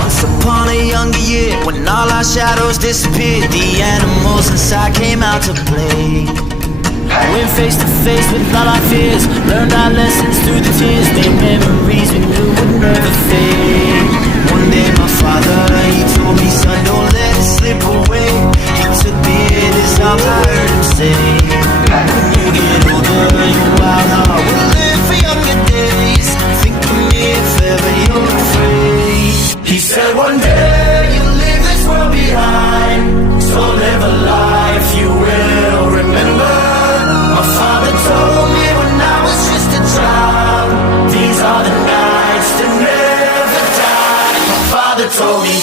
Once upon a younger year, when all our shadows disappeared, the animals inside came out to play. Went face to face with all our fears, learned our lessons through the tears, made memories we knew would never fade. One day my father, he told me, son, don't let it slip away. He took me in his arms, I heard him say, when you get older, your wild heart will live for younger days. Think of me if ever you're afraid. He said one day you'll leave this world behind, so live a life you will remember. My father told me when I was just a child, these are the nights that never die. My father told me.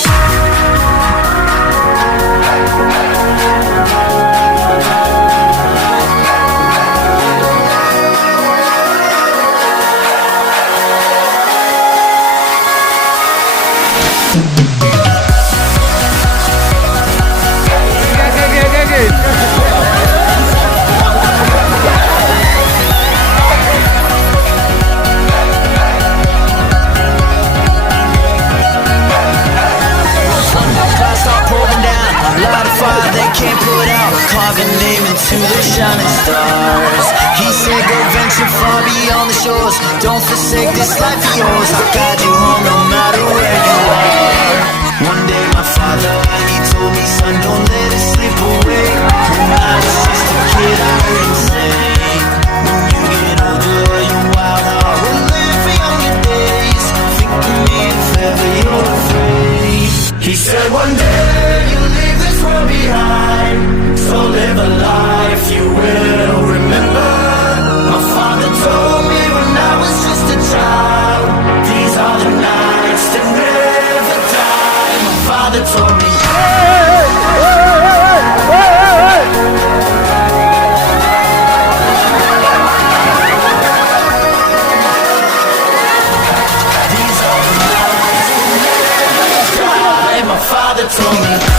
Can't put out, carve your name into the shining stars. He said go venture far beyond the shores, don't forsake this life of yours. I'll guide you home no matter where you are. One day my father, he told me, son, don't let it slip away. When I was just a kid, I heard him say, when you get older, your wild heart will live for younger days. Think of me if ever you're afraid. He said one day you'll leave this world behind, so live a life you will remember. My father told me when I was just a child, these are the nights that never die. My father told me. These are the nights that never die. My father told me.